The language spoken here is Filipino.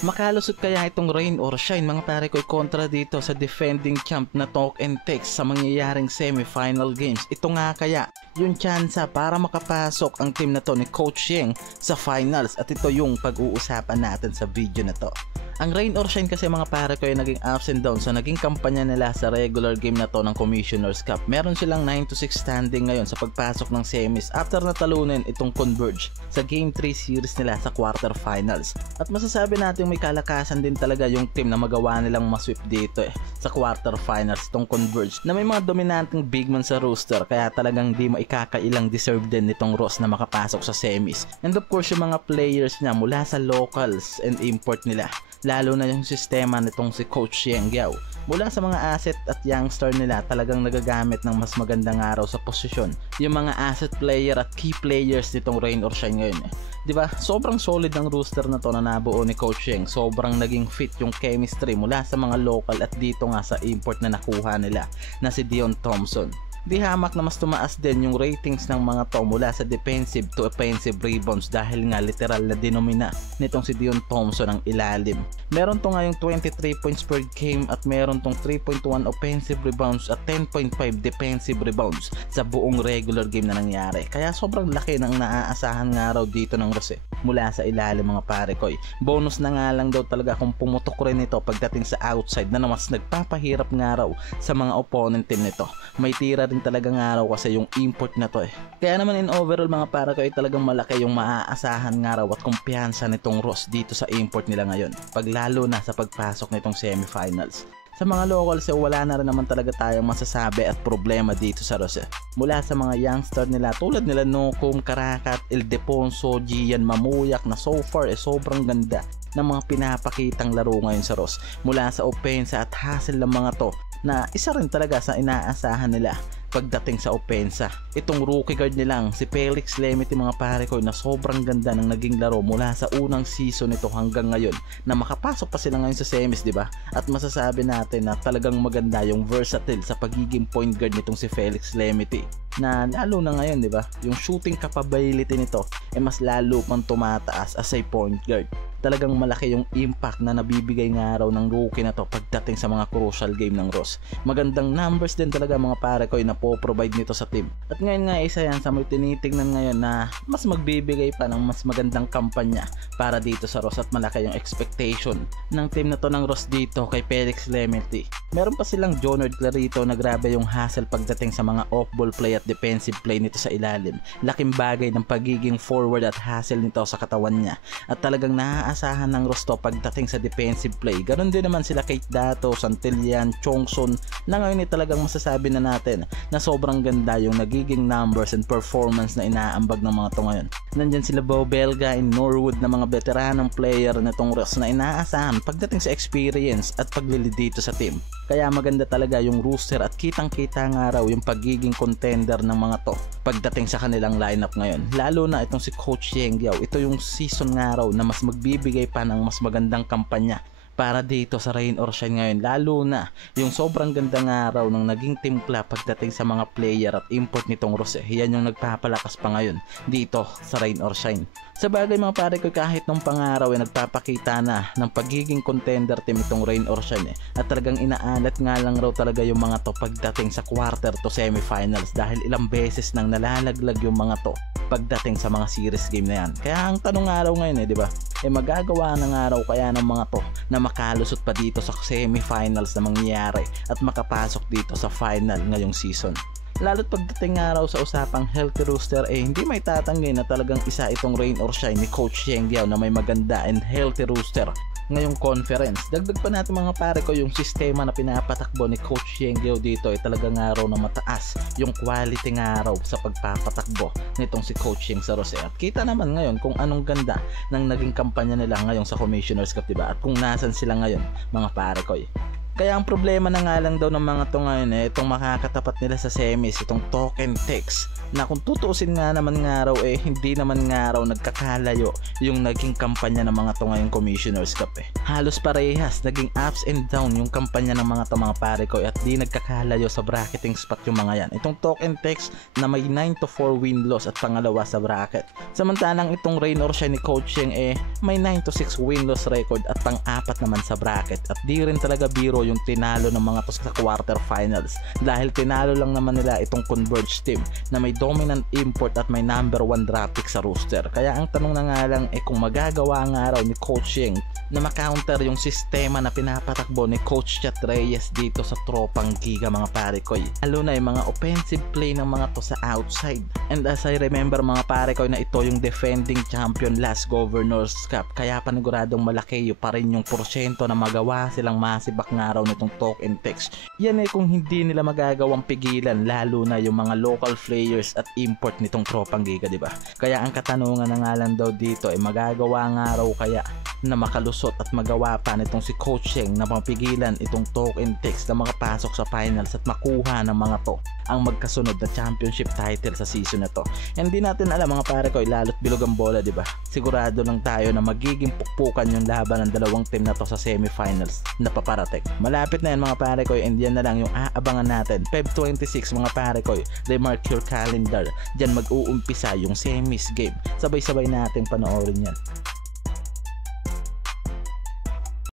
Makalusot kaya itong rain or shine mga pare ko kontra dito sa defending champ na talk and text sa mangyayaring semi-final games? Ito nga kaya yung tsansa para makapasok ang team na to ni Coach Yeng sa finals, at ito yung pag-uusapan natin sa video na to. Ang rain or shine kasi mga pare ko ay naging ups and downs sa naging kampanya nila sa regular game na to ng Commissioner's Cup. Meron silang 9-6 standing ngayon sa pagpasok ng semis after na talunin itong Converge sa Game 3 series nila sa quarterfinals. At masasabi natin may kalakasan din talaga yung team na magawa nilang masweep dito sa quarterfinals, itong Converge, na may mga dominanteng big man sa roster, kaya talagang di maikakailang deserve din nitong Ross na makapasok sa semis. And of course yung mga players niya mula sa locals and import nila, lalo na yung sistema nitong si Coach Yeng Guiao. Mula sa mga asset at youngster nila, talagang nagagamit ng mas magandang araw sa posisyon yung mga asset player at key players nitong rain or shine ngayon. Diba? Sobrang solid ng roster na to na nabuo ni Coach Yeng. Sobrang naging fit yung chemistry mula sa mga local at dito nga sa import na nakuha nila na si Dion Thompson. Di hamak na mas tumaas din yung ratings ng mga to mula sa defensive to offensive rebounds dahil nga literal na denomina nitong si Dion Thompson ang ilalim. Meron to nga yung 23 points per game at meron tong 3.1 offensive rebounds at 10.5 defensive rebounds sa buong regular game na nangyari. Kaya sobrang laki ng naaasahan nga raw dito ng Rose mula sa ilalim mga pare koy. Bonus na nga lang daw talaga kung pumutok rin ito pagdating sa outside na mas nagpapahirap nga raw sa mga opponent team nito. May tira din talaga nga raw kasi yung import na to Kaya naman in overall mga pare ko ay talagang malaki yung maaasahan nga raw at kumpiyansa nitong Ross dito sa import nila ngayon, paglalo na sa pagpasok nitong semifinals. Sa mga locals wala na rin naman talaga tayong masasabi at problema dito sa Ross. Mula sa mga youngster nila tulad nila Nocum, Caracat, Ildefonso, Gian Mamuyak na so far sobrang ganda ng mga pinapakitang laro ngayon sa Ross. Mula sa opensa at hustle ng mga to na isa rin talaga sa inaasahan nila pagdating sa opensa. Itong rookie guard nilang si Felix Lemity mga pare ko na sobrang ganda ng naging laro mula sa unang season nito hanggang ngayon na makapasok pa sila ngayon sa semis, di ba? At masasabi natin na talagang maganda yung versatile sa pagiging point guard nitong si Felix Lemity, na lalo na ngayon, di ba? Yung shooting capability nito mas lalo pang tumataas as a point guard. Talagang malaki yung impact na nabibigay nga raw ng rookie na to pagdating sa mga crucial game ng Ross. Magandang numbers din talaga mga pare ko na po-provide nito sa team. At ngayon nga isa yan sa may tinitingnan ngayon na mas magbibigay pa ng mas magandang kampanya para dito sa Ross, at malaki yung expectation ng team na to ng Ross dito kay Felix Lemity. Meron pa silang Jonard Clarito na grabe yung hustle pagdating sa mga off-ball play at defensive play nito sa ilalim. Laking bagay ng pagiging forward at hustle nito sa katawan niya. At talagang naaasahan ng Ross to pagdating sa defensive play. Ganon din naman sila Kate Dato, Santillan, Chongson na ngayon talagang masasabi na natin na sobrang ganda yung nagiging numbers and performance na inaambag ng mga to ngayon. Nandyan sila Bo Belga and Norwood na mga veteranong player na tong Ross na inaasahan pagdating sa experience at paglilid dito sa team. Kaya maganda talaga yung roster at kitang-kita nga raw yung pagiging contender ng mga to pagdating sa kanilang lineup ngayon. Lalo na itong si Coach Yeng Guiao. Ito yung season nga raw na mas magbibigay pa ng mas magandang kampanya para dito sa rain or shine ngayon, lalo na yung sobrang gandang araw ng naging timpla pagdating sa mga player at import nitong Rose. Yan yung nagpapalakas pa ngayon dito sa rain or shine. Sa bagay mga pare ko, kahit nung pangaraw nagpapakita na ng pagiging contender team itong rain or shine at talagang inaalat nga lang raw talaga yung mga to pagdating sa quarter to semifinals dahil ilang beses nang nalalaglag yung mga to pagdating sa mga series game na yan. Kaya ang tanong araw ngayon di ba? Magagawa ng araw kaya ng mga to na makalusot pa dito sa semifinals na mangyayari at makapasok dito sa final ngayong season. Lalo't pagdating nga raw sa usapang healthy roster hindi may tatanggi na talagang isa itong rain or shine ni Coach Yeng Guiao na may maganda and healthy roster ngayong conference. Dagdag pa natin mga pare ko yung sistema na pinapatakbo ni Coach Yeng Guiao dito talaga nga raw na mataas yung quality nga raw sa pagpapatakbo nitong si Coach Yeng sa Rose. At kita naman ngayon kung anong ganda ng naging kampanya nila ngayong sa Commissioner's Cup, diba? At kung nasan sila ngayon mga pare ko. Kaya ang problema na nga lang daw ng mga to ngayon itong makakatapat nila sa semis, itong token text na kung tutuusin nga naman nga raw hindi naman nga raw nagkakalayo yung naging kampanya ng mga to ngayong Commissioner's Cup Halos parehas, naging ups and down yung kampanya ng mga to mga pare ko at di nagkakalayo sa bracketing spot yung mga yan. Itong Talk and Text na may 9-4 win-loss at pangalawa sa bracket. Samantalang itong Rain or Shine ni Coach Yeng may 9-6 win-loss record at pang-apat naman sa bracket. At di rin talaga biro yung tinalo ng mga to sa quarterfinals dahil tinalo lang naman nila itong Converge team na may dominant import at may number 1 draft pick sa roster. Kaya ang tanong na nga lang kung magagawa nga raw ni Coach Yeng na makounter yung sistema na pinapatakbo ni Coach Chat Reyes dito sa tropang giga mga pare ko. Lalo na yung mga offensive play ng mga to sa outside. And as I remember mga pare ko na ito yung defending champion last Governor's Cup, kaya paniguradong malaki pa rin yung porsyento na magawa silang masibak nga raw nitong Talk and Text. Yan kung hindi nila magagawang pigilan lalo na yung mga local players at import nitong tropang giga, diba? Kaya ang katanungan na nga lang daw dito magagawa nga raw kaya na makalusot at magawa pa nitong si Coach Yeng na mapigilan itong Talk and Text na makapasok sa finals at makuha ng mga to ang magkasunod na championship title sa season na to. Hindi natin alam mga pare ko, lalo't bilog ang bola, diba? Sigurado lang tayo na magiging pukpukan yung laban ng dalawang team na to sa semifinals na paparating. Malapit na yan mga pare ko, and yan na lang yung aabangan natin. Feb 26 mga pare ko, remark your calendar. Diyan mag-uumpisa yung semis game. Sabay-sabay natin panoorin yan.